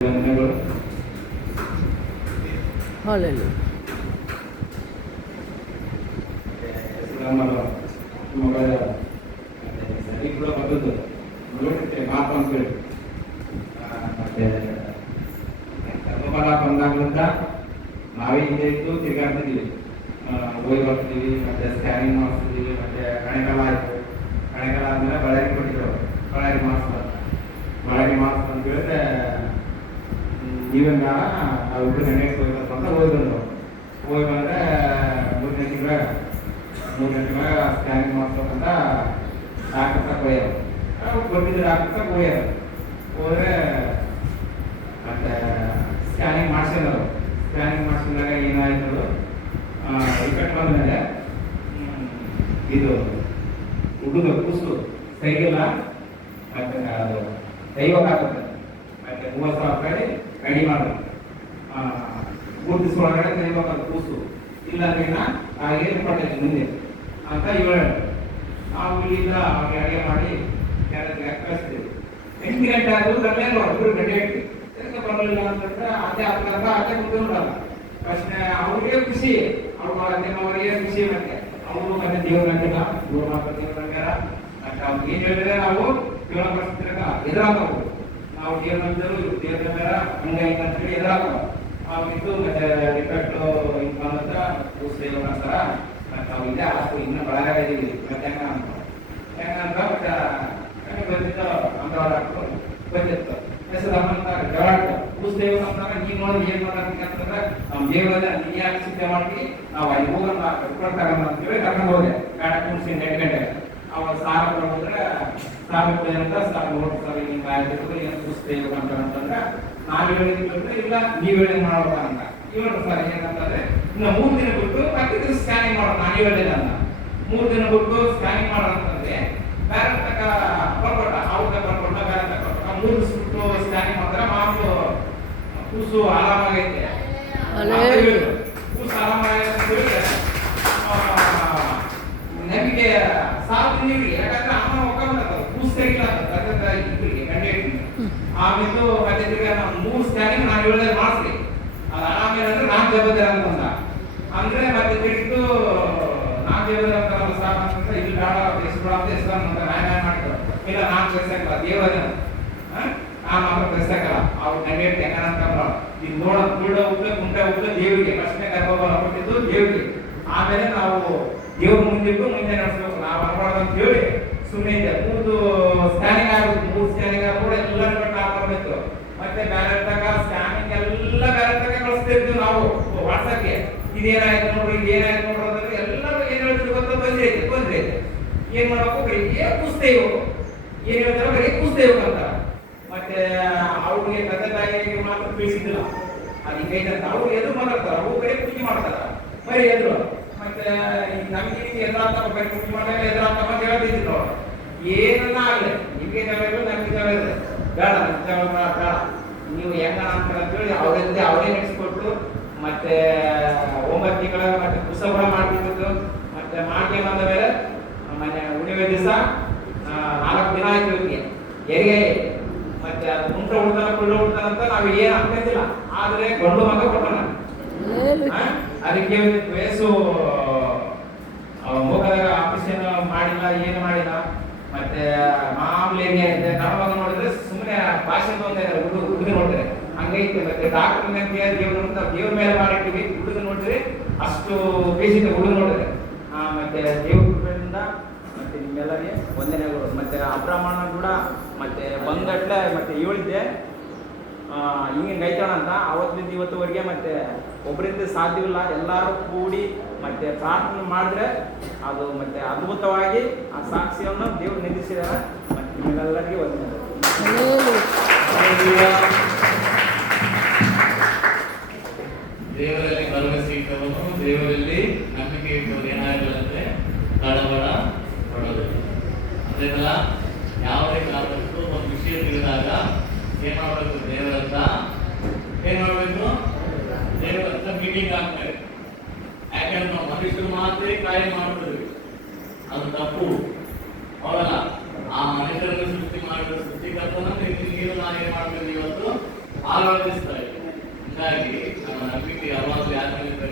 Hallelujah. ಸರಿ ಕೂಡ ಬಂದದ್ದು ನೋಡಿಟ್ಟೆ ಮಾತು ಅಂತೇಳಿ ಮತ್ತೆ ಗರ್ಭಫಲ ಬಂದಾಗ್ಲಿಂದ ನಾವೇ ಹಿಂದೆ ಇದ್ದು ತಿರ್ಗಾಡ್ತಿದ್ದೀವಿ, ಹೋಗಿ ಬರ್ತಿದ್ದೀವಿ, ಮತ್ತೆ ಸ್ಕ್ಯಾನಿಂಗ್ ಮಾಡಿಸ್ತಿದ್ದೀವಿ, ಮತ್ತೆ ಕಣೆಗಾಲ ಆಯಿತು. ಕಣೆಗಾಲ ಆದ್ಮೇಲೆ ಬಳ್ಳಾರಿ ಕೊಟ್ಟಿದ್ರು, ಬಳ್ಳಾರಿ ಮಾಡಿಸ್ ಅಂತ ಹೇಳಿದ್ರೆ ನೀವೇನು ನಾವು ಇಬ್ಬರು ನೆನೆಗೆ ಹೋಗ್ಬೇಕು ಅಂತ ಹೋಗಿ ಬಂದರೆ 3 ಗಂಟೆ ಸ್ಕ್ಯಾನಿಂಗ್ ಮಾಡಿಸ್ಬೇಕಂತ ಡಾಕ್ಟರ್ ತಕ್ಕ ಹೋಗ್ಯಾರ. ಗೊತ್ತಿದ್ದು ಡಾಕ್ಟರ್ ತಕ್ಕ ಹೋದ್ರೆ ಮತ್ತೆ ಸ್ಕ್ಯಾನಿಂಗ್ ಮಾಡಿಸಿದ್ರು. ಸ್ಕ್ಯಾನಿಂಗ್ ಮಾಡಿಸಿದಾಗ ಏನಾಯ್ತು, ಇಫೆಕ್ಟ್ ಬಂದಮೇಲೆ ಇದು ಹುಡುಗ ಕೂಸು ಕೈಗೆಲ್ಲ ಮತ್ತೆ ಅದು ದೈವಕ್ಕಾಗುತ್ತೆ. ಮತ್ತೆ 30,000 ರೂಪಾಯಿ ರೆಡಿ ಮಾಡಬೇಕು, ಗುರುತಿಸ್ಕೊಳ್ಳೋದ್ರೆ ದೈವಕ್ಕಾಗ ಕೂಸು ಇಲ್ಲಾಂದ್ರೆ ಏನು ಪಡ್ತೈತಿ ಮುಂದೆ ಅಂತ ಹೇಳಿ ನಾವು ಇಲ್ಲಿಂದ ಅವ್ರಿಗೆ ಅಡುಗೆ ಮಾಡಿ ಯಾರಾದ್ರೂ ಕಳಿಸ್ತೀವಿ. 8 ಗಂಟೆ ಆದರೂ ಅಲ್ಲೇ ಇಬ್ಬರು ಗಂಟೆ ಇಡ್ತೀವಿ. ಅದಕ್ಕೆ ಬರಲಿಲ್ಲ ಅಂತಂದ್ರೆ ಅದೇ ಕುತ್ಕೊಂಡಲ್ಲ. ಪ್ರಶ್ನೆ ಅವ್ರಿಗೆ ಖುಷಿ, ಅವರಿಗೆ ಖುಷಿ. ಮತ್ತೆ ಅವರು ಮತ್ತೆ ದೇವ್ರ ನಂಬಿಲ್ಲ, ಇವ್ರು ಮಾತ್ರ ದೇವ್ರ ನಂಬ್ಯಾರ. ಮತ್ತೆ ಅವ್ರಿಗೆ ಏನು ಹೇಳಿದ್ರೆ ನಾವು ದೇವರ ಪರಿಸ್ಥಿತಿಯಾಗ ಎದುರಾಗವು. ನಾವು ದೇವ್ರ ನಂಬಿದ್ರು, ಇವ್ರು ದೇವ್ರ ನಂಬ್ಯಾರ, ಹಂಗಾಗಿ ಅಂತೇಳಿ ಎದುರಾಗವ. ಅವಿದ್ದು ಮತ್ತೆ ಡಿಫೆಕ್ಟ್ ಹಿಂಗೆ ಬಂದ ಕೂಸೇವ್ ಅಂತಾರ. ಮತ್ತೆ ನಾವು ಇದೇ ಆಸ್ತಿ ಇನ್ನೂ ಬಳಗ ಇದೀವಿ. ಮತ್ತೆ ಹೆಂಗಂತ ಮತ್ತೆ ಬಂದಿತ್ತು ಅಂತಾರ ಬಂದಿತ್ತು ಹೆಸರು ಅಂತ ಜವಾಟ ಕೂಸೇವ್ ಅಂತಾರ. ನೀವು ನೋಡಿ ಏನ್ ಮಾಡಂತಂದ್ರೆ ನಮ್ಮ ದೇವರನ್ನ ನೀ ಯಾಕೆ ಸಿದ್ಧ ಮಾಡಿ ನಾವು ಅಲ್ಲಿ ಹೋಗೋಣ ಕೊಡ್ತಾರ ಅಂತೇಳಿ ಕರ್ಕೊಂಡು ಹೋದೆ. ಬೇಡ ಕೂರಿಸಿ 8 ಗಂಟೆಗೆ ಅವಾಗ ಸಾರ ಹೋದ್ರೆ ಸಾರ ಅಂತ ಸಾರ ನೋಡ್ತಾರೆ. ಹಿಂಗೆ ಆಗಿದ್ರು ಏನು ಕೂಸೇವ್ ಅಂತಂದ್ರೆ ನಾವು ಹೇಳಿದ್ರೆ ಇಲ್ಲ ನೀವು ಹೇಳಿ ಮಾಡ್ಬೇಕಂತ ಇವರು ಸರ್ ಏನಂತಂದ್ರೆ ಇನ್ನು 3 ದಿನ ಬಿಟ್ಟು ಮತ್ತೆ ಸ್ಕ್ಯಾನಿಂಗ್ ಮಾಡೋಣ. ನಾನು ಹೇಳಿಲ್ಲ ಅಂತ 3 ದಿನ ಬಿಟ್ಟು ಸ್ಕ್ಯಾನಿಂಗ್ ಮಾಡೋದಂತಂದ್ರೆ ಬೇರೆ ತಕ್ಕ ಬರ್ಕೊಟ್ಟ, ಅವ್ರ ಬರ್ಕೊಟ್ಟ ಬೇರೆ ತಕ್ಕ 3 ದಿವಸ ಬಿಟ್ಟು ಸ್ಕ್ಯಾನಿಂಗ್ ಮಾಡಿದ್ರೆ ಮಾತು ಕೂಸು ಆರಾಮಾಗೈತೆ. ಕೂಸು ಆರಾಮಾಗೈತೆ ಅಂತ ಹೇಳಿದ್ರೆ ನಮಗೆ ಸಾಕು ನೀರಿಗೆ, ಯಾಕಂದ್ರೆ ಅಮ್ಮ ಹೋಗ್ಕೊಂಡ್ಬಂದ ಕೂಸು ತೆಗಿಲ್ಲ ಅಂತ ಇಬ್ಬರಿಗೆ ಗಂಟೆ ಆಮೇಲೆ ಮತ್ತೆ ತಿರ್ಗಿ ನಾವು 3 ಸ್ಕ್ಯಾನಿಂಗ್ ನಾನು ಹೇಳಿದ್ರೆ ಮಾಡಿಸ್ರಿ. ಅದು ಆಮೇಲೆ ಅಂದ್ರೆ ನಾನು ಜವಾಬ್ದಾರಿ ಅಂತಂದ ಅಂದ್ರೆ ಮತ್ತೆ ತೆಗೆದು ನಾನು ಜವಾಬ್ದಾರಿ ಅಂತ ಸಾಕು ಅಂತಂದ್ರೆ ಇಲ್ಲಿ ಬೇಡ ಎಷ್ಟು ಅಂತ ನ್ಯಾಯ ಮಾಡ್ತಾರೆ. ಇಲ್ಲ ನಾನು ಕಳಿಸಕ್ಕಲ್ಲ, ದೇವರ ನಾನು ಮಾತ್ರ ಕಳಿಸಕ್ಕಲ್ಲ. ಅವ್ರು ನೆಗೆಟ್ ಹೆಂಗಂತಂದ್ರ ಈಗ ನೋಡ ಕುಂಟೆ ದೇವರಿಗೆ ಫಸ್ಟ್ನೇ ಗರ್ಭಫಲ ಕೊಟ್ಟಿದ್ದು ದೇವರಿಗೆ. ಆಮೇಲೆ ನಾವು ದೇವ್ರ ಮುಂದಿಟ್ಟು ಮುಂದೆ ನಡೆಸ್ಬೇಕು, ನಾವು ಅನ್ಬಾರ್ದು ಅಂತ ಹೇಳಿ ಸುಮ್ಮನೆ ಇದೆ. 3 ಸ್ಕ್ಯಾನಿಂಗ್ ಆಗುತ್ತೆ, 3 ಸ್ಕ್ಯಾನಿಂಗ್ ಆದ್ರೂ ಎಲ್ಲರೂ ಬಿಟ್ಟು ಹಾಕೋಬೇಕು. ಮತ್ತೆ ಬೇರೆ ತಗ ಸ್ಕ್ಯಾನಿಂಗ್ ಎಲ್ಲ ಬೇರೆ ತಗ ಕಳಿಸ್ತಿದ್ವಿ ನಾವು ವಾಟ್ಸಪ್ಗೆ. ಇದೇನಾಯ್ತು ನೋಡ್ರಿ, ಇದೇನಾಯ್ತು ನೋಡ್ರಿ ಅಂದ್ರೆ ಎಲ್ಲರೂ ಏನ್ ಹೇಳ್ತಿದ್ರು ಗೊತ್ತಾ, ತೊಂದ್ರೆ ಐತೆ ಏನ್ ಮಾಡ್ಬೇಕು, ಬರೀ ಕೂಸ್ತೇವು ಏನ್ ಹೇಳ್ತಾರ, ಬರೀ ಕೂಸ್ತೇವು ಅಂತ. ಮತ್ತೆ ಅವ್ರಿಗೆ ತಂದೆ ತಾಯಿಗೆ ಮಾತ್ರ ತಿಳಿಸಿದ್ದಿಲ್ಲ ಅದಕ್ಕೈತಂತ. ಅವ್ರು ಎದುರು ಮಾತಾಡ್ತಾರ, ಅವ್ರು ಬರೀ ಪೂಜೆ ಮಾಡ್ತಾರ, ಬರೀ ಎದುರು. ಮತ್ತೆ ನಮ್ಗೆ ಎದುರಾಗ್ತಪ್ಪ, ಬರೀ ಪೂಜೆ ಮಾಡಿದಾಗ ಎದುರಾಗ್ತಪ್ಪ ಅಂತ ಹೇಳ್ತಿದ್ರು ಅವ್ರು. ಏನನ್ನ ಆಗಲಿ ನಿಮ್ಗೆ ಜವಾಬ್ದಾರಿ, ನಮ್ಗೆ ಜವಾಬ್ದಾರಿ ಬೇಡ, ಬೇಡ ನೀವು ಹೆಂಗ ಅಂತೇಳಿ ಅವರೇ ನಡೆಸ್ಕೊಟ್ಟು ಮತ್ತೆ 9 ತಿಂಗಳ ಮತ್ತೆ ಪುಸ್ತಕ ಮಾಡ್ತಿದ್ದು. ಮತ್ತೆ ಮಾಡಿ ಬಂದ ಮೇಲೆ ಮನೆ ಹುಣ್ಣಿಮೆ ದಿವಸ 4 ದಿನ ಆಯ್ತು ಇವತ್ತಿಗೆ ಹೆರಿಗೆ. ಮತ್ತೆ ಅದು ಮುಂಟ ಉಳ್ತಾನ ಕುಳ್ಳು ಉಳ್ತಾನಂತ ನಾವು ಏನು ಅನ್ಕೊಂಡಿಲ್ಲ. ಆದ್ರೆ ಗಂಡು ಮಗ ಕೊಟ್ಟಣ. ಅದಕ್ಕೆ ವಯಸ್ಸು ಹೋಗದಾಗ ಆಪರೇಷನ್ ಮಾಡಿಲ್ಲ, ಏನು ಮಾಡಿಲ್ಲ. ಮತ್ತೆ ಮಾಮೂಲಿ ಹೆರಿಗೆ ಆಗಿದೆ. ನನ್ನ ಮಗ ನೋಡಿದ್ರೆ ಸುಮ್ಮನೆ ಭಾಷೆ ಹುಡುಗ ನೋಡಿದ್ರೆ ಹಂಗೈತೆ. ಮತ್ತೆ ಡಾಕ್ಟರ್ ದೇವ್ರ ಮೇಲೆ ಮಾಡಿರ್ತೀವಿ, ಹುಡುಗ ನೋಡಿದ್ರೆ ಅಷ್ಟು ಬೇಸಿಗೆ ಹುಡುಗ ನೋಡಿದ್ರೆ. ಮತ್ತೆ ದೇವ್ರ ಕೃಪೆಯಿಂದ ಮತ್ತೆ ನಿಮ್ಮೆಲ್ಲರಿಗೆ ವಂದನೆಗಳು. ಮತ್ತೆ ಅಬ್ರಾಹ್ಮಣ ಕೂಡ ಮತ್ತೆ ಬಂದಟ್ಲೆ ಮತ್ತೆ ಹೇಳಿದ್ದೆ ಹಿಂಗೆ ಗೈತಣ ಅಂತ. ಅವತ್ತಿಂದ ಇವತ್ತುವರೆಗೆ ಮತ್ತೆ ಒಬ್ಬರಿಂದ ಸಾಧ್ಯವಿಲ್ಲ. ಎಲ್ಲರೂ ಕೂಡಿ ಮತ್ತೆ ಪ್ರಾರ್ಥನೆ ಮಾಡಿದ್ರೆ ಅದು ಮತ್ತೆ ಅದ್ಭುತವಾಗಿ ಆ ಸಾಕ್ಷಿಯನ್ನು ದೇವರು ನಿಲ್ಲಿಸಿದಾರೆ. ಮತ್ತೆ ನಿಮ್ಮೆಲ್ಲರಿಗೆ ವಂದನೆಗಳು. ದೇವರಲ್ಲಿ ಭರವಸೆ ಇಟ್ಟವನು, ದೇವರಲ್ಲಿ ನಂಬಿಕೆ ಇಟ್ಟವನು ಏನಾಗಿಲ್ಲಂದ್ರೆ ತಡಬಡ ಪಡೋದಿಲ್ಲ. ಅದರಿಂದ ಯಾವುದೇ ಕಾರಣಕ್ಕೂ ಒಂದು ವಿಷಯ ತಿಳಿದಾಗ ಏನ್ ಮಾಡಬೇಕು, ದೇವರಂತ ಏನ್ ಮಾಡಬೇಕು, ದೇವರಂತ ಮೀಟಿಂಗ್ ಆಗ್ತದೆ. ಯಾಕಂದ್ರೆ ನಾವು ಮನುಷ್ಯರು ಮಾತ್ರ ಕಾರ್ಯ ಮಾಡ್ಬಿಡ್ತೀವಿ, ಅದು ತಪ್ಪು. ಹೌದಲ್ಲ? ಆ ಮನುಷ್ಯರನ್ನು ಸೃಷ್ಟಿ ಮಾಡಿದ ಸೃಷ್ಟಿಕರ್ತನ ನೀವು ನಾನು ಏನ್ ಮಾಡ್ಬೇಕು, ಇವತ್ತು ಆರಾಧಿಸ್ತಾ ಇದ್ದೀವಿ. ಹೀಗಾಗಿ ನಮ್ಮ ನಂಬಿಕೆ ಯಾವಾಗಲೂ ಯಾರ ಮೇಲೆ